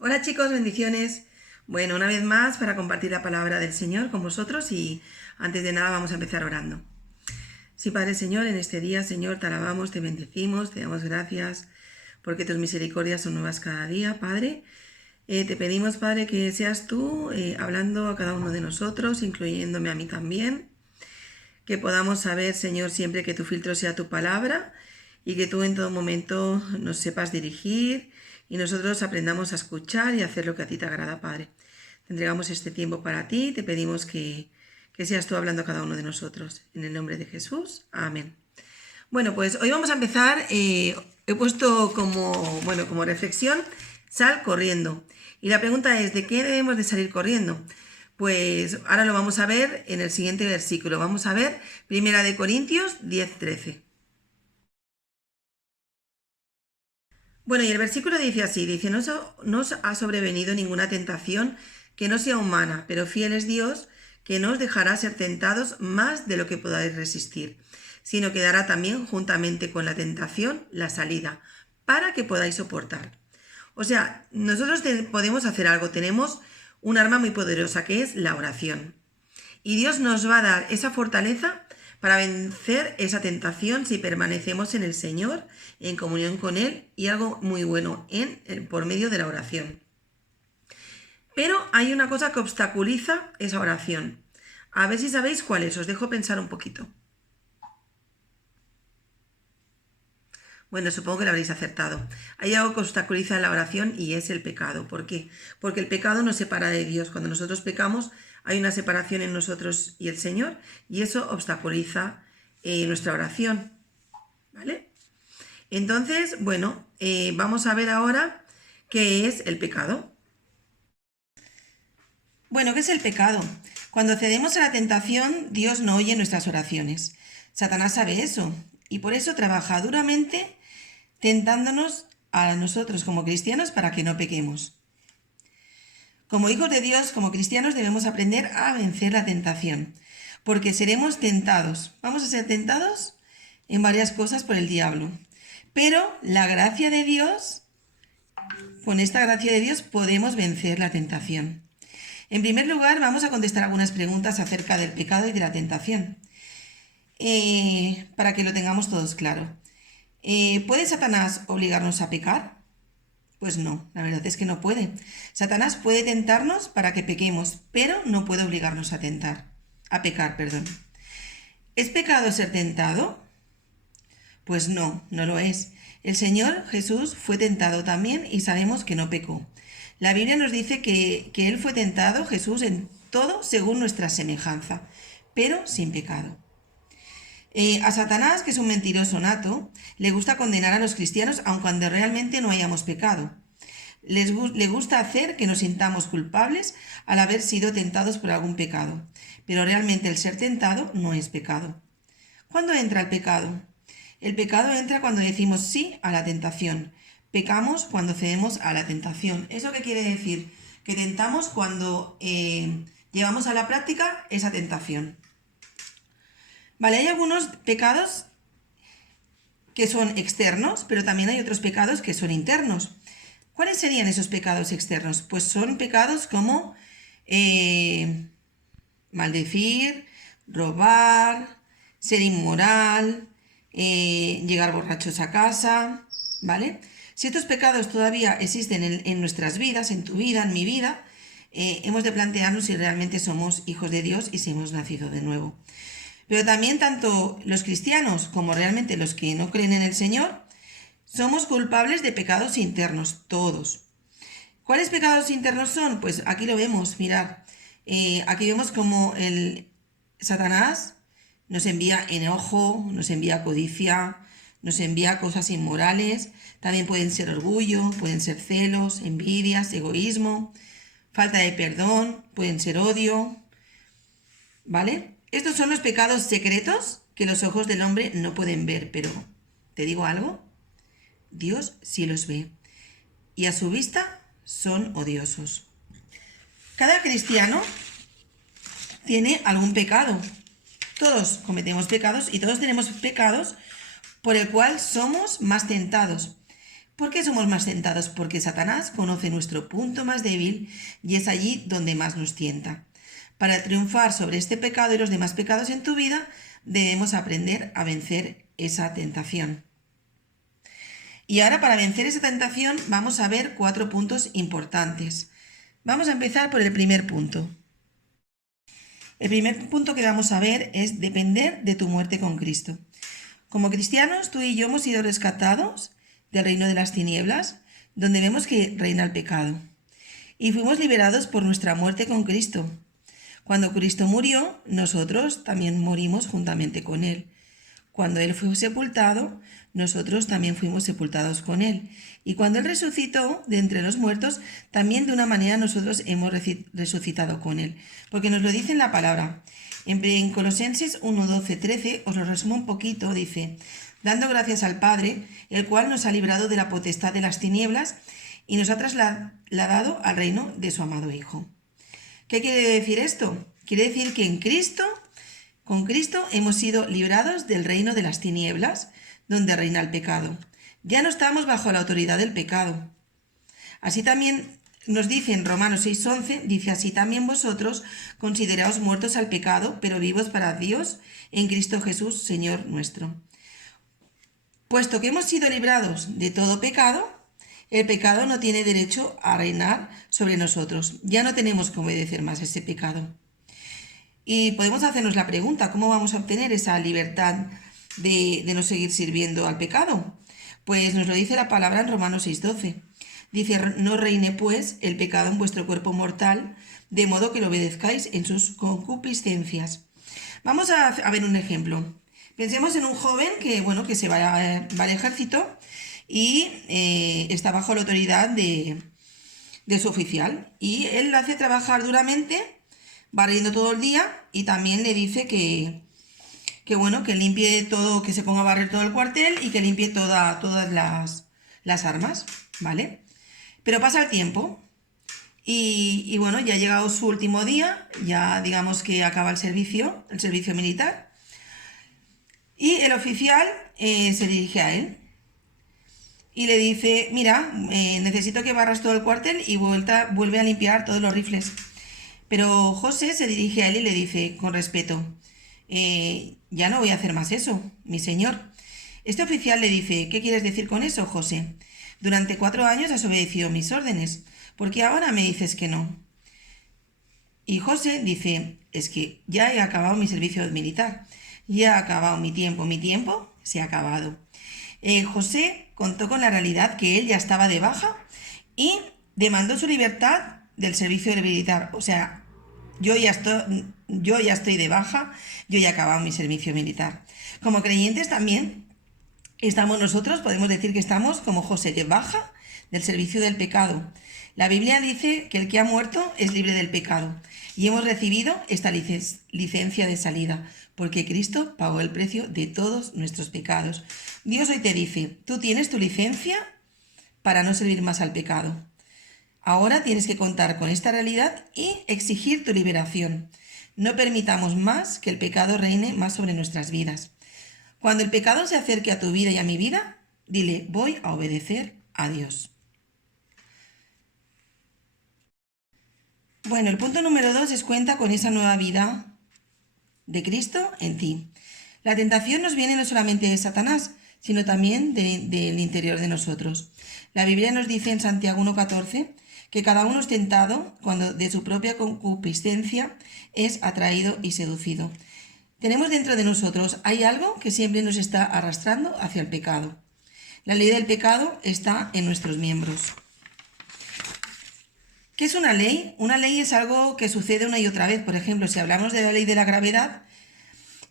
Hola chicos, bendiciones. Bueno, una vez más para compartir la palabra del Señor con vosotros y antes de nada vamos a empezar orando. Sí, Padre Señor, en este día, Señor, te alabamos, te bendecimos, te damos gracias porque tus misericordias son nuevas cada día, Padre. Te pedimos, Padre, que seas tú hablando a cada uno de nosotros, incluyéndome a mí también, que podamos saber, Señor, siempre que tu filtro sea tu palabra y que tú en todo momento nos sepas dirigir y nosotros aprendamos a escuchar y a hacer lo que a ti te agrada, Padre. Te entregamos este tiempo para ti, te pedimos que seas tú hablando a cada uno de nosotros. En el nombre de Jesús, amén. Bueno, pues hoy vamos a empezar, he puesto como reflexión, sal corriendo. Y la pregunta es, ¿de qué debemos de salir corriendo? Pues ahora lo vamos a ver en el siguiente versículo. Vamos a ver 1 Corintios 10:13. Bueno, y el versículo dice, no os ha sobrevenido ninguna tentación que no sea humana, pero fiel es Dios, que no os dejará ser tentados más de lo que podáis resistir, sino que dará también juntamente con la tentación la salida, para que podáis soportar. O sea, nosotros podemos hacer algo, tenemos un arma muy poderosa que es la oración. Y Dios nos va a dar esa fortaleza para vencer esa tentación si permanecemos en el Señor, en comunión con Él y algo muy bueno por medio de la oración. Pero hay una cosa que obstaculiza esa oración. A ver si sabéis cuál es, os dejo pensar un poquito. Bueno, supongo que lo habréis acertado. Hay algo que obstaculiza la oración y es el pecado. ¿Por qué? Porque el pecado nos separa de Dios. Cuando nosotros pecamos hay una separación en nosotros y el Señor y eso obstaculiza nuestra oración. ¿Vale? Entonces, bueno, vamos a ver ahora qué es el pecado. Bueno, ¿qué es el pecado? Cuando cedemos a la tentación, Dios no oye nuestras oraciones. Satanás sabe eso y por eso trabaja duramente tentándonos a nosotros como cristianos para que no pequemos. Como hijos de Dios, como cristianos, debemos aprender a vencer la tentación, porque seremos tentados. Vamos a ser tentados en varias cosas por el diablo. Pero la gracia de Dios, con esta gracia de Dios podemos vencer la tentación. En primer lugar, vamos a contestar algunas preguntas acerca del pecado y de la tentación, para que lo tengamos todos claro. ¿Puede Satanás obligarnos a pecar? Pues no, la verdad es que no puede. Satanás puede tentarnos para que pequemos, pero no puede obligarnos a pecar, perdón. ¿Es pecado ser tentado? Pues no, no lo es. El Señor Jesús fue tentado también y sabemos que no pecó. La Biblia nos dice que Él fue tentado, Jesús, en todo según nuestra semejanza, pero sin pecado. A Satanás, que es un mentiroso nato, le gusta condenar a los cristianos aun cuando realmente no hayamos pecado. Le gusta hacer que nos sintamos culpables al haber sido tentados por algún pecado, pero realmente el ser tentado no es pecado. ¿Cuándo entra el pecado? El pecado entra cuando decimos sí a la tentación. Pecamos cuando cedemos a la tentación. ¿Eso qué quiere decir? Que tentamos cuando llevamos a la práctica esa tentación. Vale, hay algunos pecados que son externos, pero también hay otros pecados que son internos. ¿Cuáles serían esos pecados externos? Pues son pecados como maldecir, robar, ser inmoral, llegar borrachos a casa, ¿vale? Si estos pecados todavía existen en nuestras vidas, en tu vida, en mi vida, hemos de plantearnos si realmente somos hijos de Dios y si hemos nacido de nuevo. Pero también tanto los cristianos como realmente los que no creen en el Señor, somos culpables de pecados internos, todos. ¿Cuáles pecados internos son? Pues aquí lo vemos, mirad. Aquí vemos como el Satanás nos envía enojo, nos envía codicia, nos envía cosas inmorales. También pueden ser orgullo, pueden ser celos, envidias, egoísmo, falta de perdón, pueden ser odio, ¿vale? Estos son los pecados secretos que los ojos del hombre no pueden ver, pero ¿te digo algo? Dios sí los ve y a su vista son odiosos. Cada cristiano tiene algún pecado. Todos cometemos pecados y todos tenemos pecados por el cual somos más tentados. ¿Por qué somos más tentados? Porque Satanás conoce nuestro punto más débil y es allí donde más nos tienta. Para triunfar sobre este pecado y los demás pecados en tu vida, debemos aprender a vencer esa tentación. Y ahora, para vencer esa tentación, vamos a ver 4 puntos importantes. Vamos a empezar por el primer punto. El primer punto que vamos a ver es depender de tu muerte con Cristo. Como cristianos, tú y yo hemos sido rescatados del reino de las tinieblas, donde vemos que reina el pecado. Y fuimos liberados por nuestra muerte con Cristo. Cuando Cristo murió, nosotros también morimos juntamente con Él. Cuando Él fue sepultado, nosotros también fuimos sepultados con Él. Y cuando Él resucitó de entre los muertos, también de una manera nosotros hemos resucitado con Él. Porque nos lo dice en la palabra. En Colosenses 1, 12, 13, os lo resumo un poquito, dice: dando gracias al Padre, el cual nos ha librado de la potestad de las tinieblas y nos ha trasladado al reino de su amado Hijo. ¿Qué quiere decir esto? Quiere decir que con Cristo hemos sido librados del reino de las tinieblas, donde reina el pecado. Ya no estamos bajo la autoridad del pecado. Así también nos dice en Romanos 6:11, dice: así también vosotros consideraos muertos al pecado, pero vivos para Dios en Cristo Jesús, Señor nuestro. Puesto que hemos sido librados de todo pecado, el pecado no tiene derecho a reinar sobre nosotros. Ya no tenemos que obedecer más a ese pecado. Y podemos hacernos la pregunta: ¿cómo vamos a obtener esa libertad de no seguir sirviendo al pecado? Pues nos lo dice la palabra en Romanos 6:12. Dice: no reine pues el pecado en vuestro cuerpo mortal, de modo que lo obedezcáis en sus concupiscencias. Vamos a ver un ejemplo. Pensemos en un joven que se va al ejército y está bajo la autoridad de su oficial. Y él le hace trabajar duramente, barriendo todo el día, y también le dice que limpie todo, que se ponga a barrer todo el cuartel y que limpie todas las armas, ¿vale? Pero pasa el tiempo y ya ha llegado su último día, ya digamos que acaba el servicio militar, y el oficial se dirige a él y le dice: mira, necesito que barras todo el cuartel y vuelve a limpiar todos los rifles. Pero José se dirige a él y le dice con respeto: ya no voy a hacer más eso, mi señor. Este oficial le dice: ¿qué quieres decir con eso, José? Durante 4 años has obedecido mis órdenes, ¿por qué ahora me dices que no? Y José dice: es que ya he acabado mi servicio militar, ya ha acabado mi tiempo se ha acabado. José contó con la realidad que él ya estaba de baja y demandó su libertad del servicio militar. O sea, yo ya estoy de baja, yo ya he acabado mi servicio militar. Como creyentes también podemos decir que estamos como José, de baja del servicio del pecado. La Biblia dice que el que ha muerto es libre del pecado y hemos recibido esta licencia de salida porque Cristo pagó el precio de todos nuestros pecados. Dios hoy te dice: tú tienes tu licencia para no servir más al pecado. Ahora tienes que contar con esta realidad y exigir tu liberación. No permitamos más que el pecado reine más sobre nuestras vidas. Cuando el pecado se acerque a tu vida y a mi vida, dile: voy a obedecer a Dios. Bueno, el punto número 2 es: cuenta con esa nueva vida de Cristo en ti. La tentación nos viene no solamente de Satanás, sino también del interior de nosotros. La Biblia nos dice en Santiago 1:14 que cada uno es tentado cuando de su propia concupiscencia es atraído y seducido. Tenemos dentro de nosotros, hay algo que siempre nos está arrastrando hacia el pecado. La ley del pecado está en nuestros miembros. ¿Qué es una ley? Una ley es algo que sucede una y otra vez. Por ejemplo, si hablamos de la ley de la gravedad,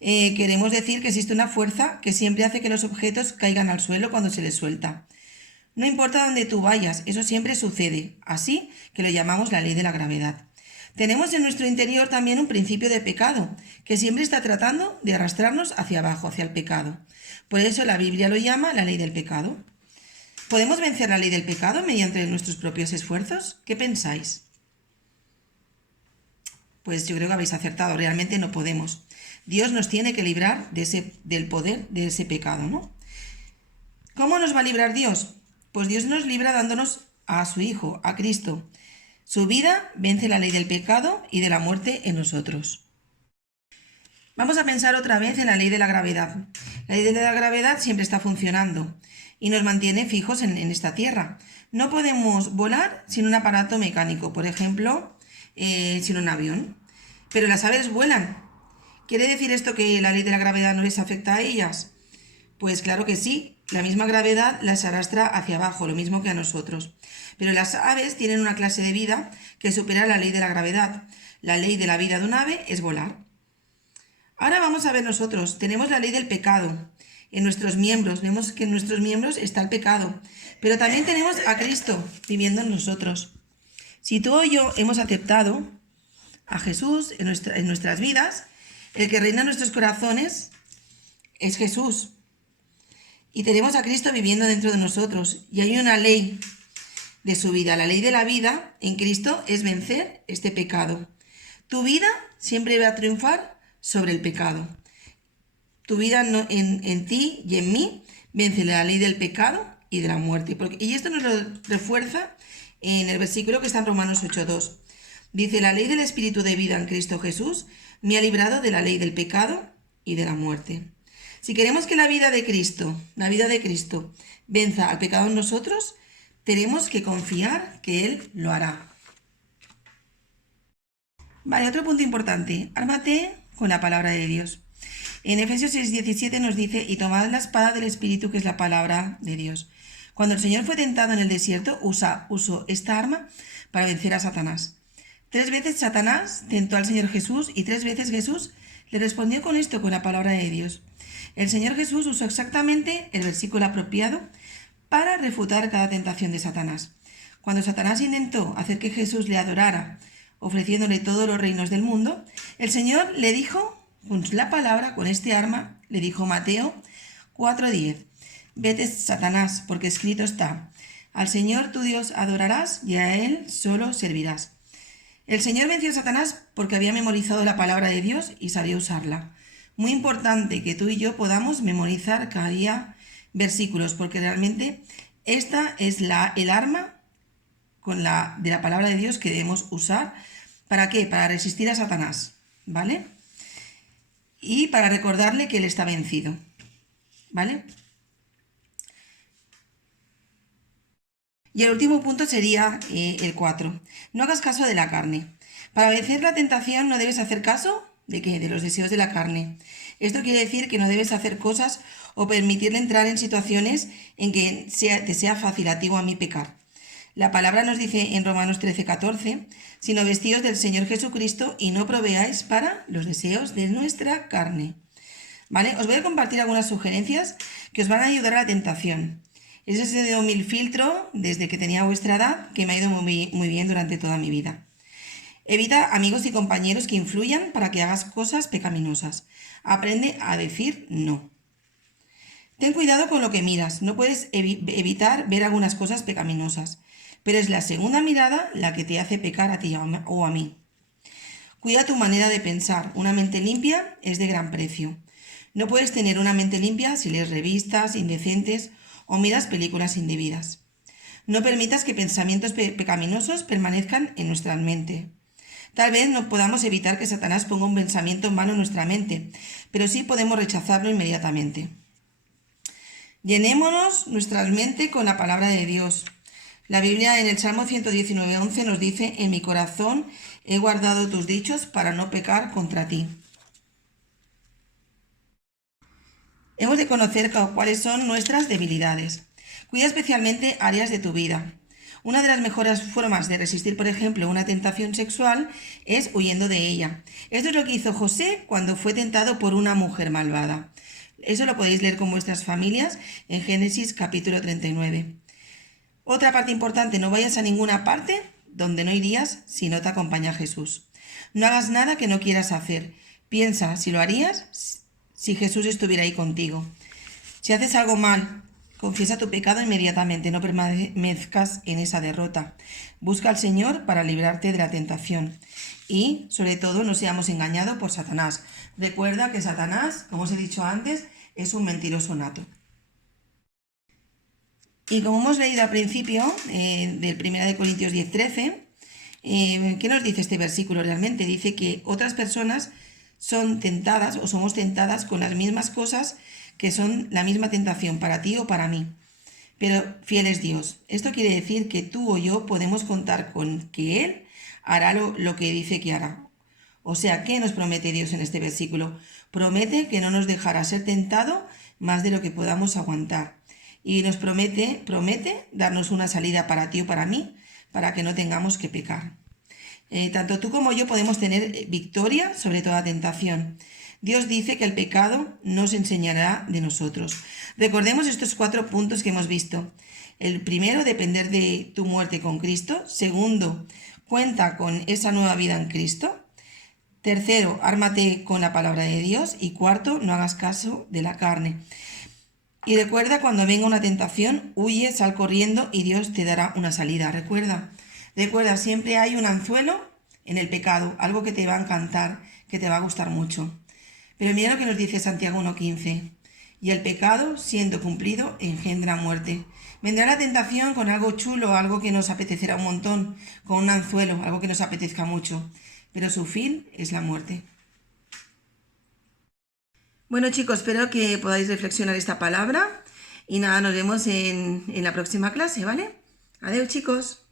queremos decir que existe una fuerza que siempre hace que los objetos caigan al suelo cuando se les suelta. No importa dónde tú vayas, eso siempre sucede. Así que lo llamamos la ley de la gravedad. Tenemos en nuestro interior también un principio de pecado, que siempre está tratando de arrastrarnos hacia abajo, hacia el pecado. Por eso la Biblia lo llama la ley del pecado. ¿Podemos vencer la ley del pecado mediante nuestros propios esfuerzos? ¿Qué pensáis? Pues yo creo que habéis acertado, realmente no podemos. Dios nos tiene que librar del poder de ese pecado, ¿no? ¿Cómo nos va a librar Dios? Pues Dios nos libra dándonos a su Hijo, a Cristo. Su vida vence la ley del pecado y de la muerte en nosotros. Vamos a pensar otra vez en la ley de la gravedad. La ley de la gravedad siempre está funcionando y nos mantiene fijos en esta tierra. No podemos volar sin un aparato mecánico, por ejemplo, sin un avión. Pero las aves vuelan. ¿Quiere decir esto que la ley de la gravedad no les afecta a ellas? Pues claro que sí, la misma gravedad las arrastra hacia abajo, lo mismo que a nosotros. Pero las aves tienen una clase de vida que supera la ley de la gravedad. La ley de la vida de un ave es volar. Ahora vamos a ver nosotros, tenemos la ley del pecado en nuestros miembros, vemos que en nuestros miembros está el pecado, pero también tenemos a Cristo viviendo en nosotros. Si tú o yo hemos aceptado a Jesús en nuestras vidas, el que reina en nuestros corazones es Jesús. Y tenemos a Cristo viviendo dentro de nosotros. Y hay una ley de su vida. La ley de la vida en Cristo es vencer este pecado. Tu vida siempre va a triunfar sobre el pecado. Tu vida en ti y en mí vence la ley del pecado y de la muerte. Y esto nos lo refuerza en el versículo que está en Romanos 8:2. Dice, la ley del Espíritu de vida en Cristo Jesús me ha librado de la ley del pecado y de la muerte. Si queremos que la vida de Cristo venza al pecado en nosotros, tenemos que confiar que Él lo hará. Vale, otro punto importante. Ármate con la palabra de Dios. En Efesios 6:17 nos dice, y tomad la espada del Espíritu, que es la palabra de Dios. Cuando el Señor fue tentado en el desierto, usó esta arma para vencer a Satanás. 3 veces Satanás tentó al Señor Jesús y 3 veces Jesús le respondió con esto, con la palabra de Dios. El Señor Jesús usó exactamente el versículo apropiado para refutar cada tentación de Satanás. Cuando Satanás intentó hacer que Jesús le adorara, ofreciéndole todos los reinos del mundo, el Señor le dijo, con la palabra, con este arma, le dijo Mateo 4:10, vete, Satanás, porque escrito está, al Señor tu Dios adorarás y a Él solo servirás. El Señor venció a Satanás porque había memorizado la palabra de Dios y sabía usarla. Muy importante que tú y yo podamos memorizar cada día versículos, porque realmente esta es el arma de la palabra de Dios que debemos usar. ¿Para qué? Para resistir a Satanás, ¿vale? Y para recordarle que él está vencido, ¿vale? Y el último punto sería el 4. No hagas caso de la carne. Para vencer la tentación no debes hacer caso ¿de qué? De los deseos de la carne. Esto quiere decir que no debes hacer cosas o permitirle entrar en situaciones en que te sea fácil a ti o a mí pecar. La palabra nos dice en Romanos 13:14, sino vestíos del Señor Jesucristo y no proveáis para los deseos de nuestra carne. ¿Vale? Os voy a compartir algunas sugerencias que os van a ayudar a la tentación. Ese ha sido mi filtro desde que tenía vuestra edad, que me ha ido muy bien durante toda mi vida. Evita amigos y compañeros que influyan para que hagas cosas pecaminosas. Aprende a decir no. Ten cuidado con lo que miras. No puedes evitar ver algunas cosas pecaminosas, pero es la segunda mirada la que te hace pecar a ti o a mí. Cuida tu manera de pensar. Una mente limpia es de gran precio. No puedes tener una mente limpia si lees revistas indecentes o miras películas indebidas. No permitas que pensamientos pecaminosos permanezcan en nuestra mente. Tal vez no podamos evitar que Satanás ponga un pensamiento en vano en nuestra mente, pero sí podemos rechazarlo inmediatamente. Llenémonos nuestra mente con la palabra de Dios. La Biblia en el Salmo 119:11 nos dice, en mi corazón he guardado tus dichos para no pecar contra ti. Hemos de conocer cuáles son nuestras debilidades. Cuida especialmente áreas de tu vida. Una de las mejores formas de resistir, por ejemplo, una tentación sexual es huyendo de ella. Esto es lo que hizo José cuando fue tentado por una mujer malvada. Eso lo podéis leer con vuestras familias en Génesis capítulo 39. Otra parte importante, no vayas a ninguna parte donde no irías si no te acompaña Jesús. No hagas nada que no quieras hacer. Piensa si lo harías si Jesús estuviera ahí contigo. Si haces algo mal, confiesa tu pecado inmediatamente, no permanezcas en esa derrota. Busca al Señor para librarte de la tentación. Y, sobre todo, no seamos engañados por Satanás. Recuerda que Satanás, como os he dicho antes, es un mentiroso nato. Y como hemos leído al principio del 1 Corintios 10:13, ¿qué nos dice este versículo realmente? Dice que otras personas son tentadas o somos tentadas con las mismas cosas que son la misma tentación para ti o para mí. Pero fiel es Dios. Esto quiere decir que tú o yo podemos contar con que Él hará lo que dice que hará. O sea, ¿qué nos promete Dios en este versículo? Promete que no nos dejará ser tentado más de lo que podamos aguantar. Y nos promete darnos una salida para ti o para mí, para que no tengamos que pecar. Tanto tú como yo podemos tener victoria sobre toda tentación. Dios dice que el pecado no se enseñará de nosotros. Recordemos estos 4 puntos que hemos visto. El primero, depender de tu muerte con Cristo. Segundo, cuenta con esa nueva vida en Cristo. Tercero, ármate con la palabra de Dios. Y cuarto, no hagas caso de la carne. Y recuerda, cuando venga una tentación, huye, sal corriendo y Dios te dará una salida. Recuerda, siempre hay un anzuelo en el pecado, algo que te va a encantar, que te va a gustar mucho. Pero mira lo que nos dice Santiago 1:15. Y el pecado, siendo cumplido, engendra muerte. Vendrá la tentación con algo chulo, algo que nos apetecerá un montón, con un anzuelo, algo que nos apetezca mucho. Pero su fin es la muerte. Bueno, chicos, espero que podáis reflexionar esta palabra. Y nada, nos vemos en la próxima clase, ¿vale? Adiós, chicos.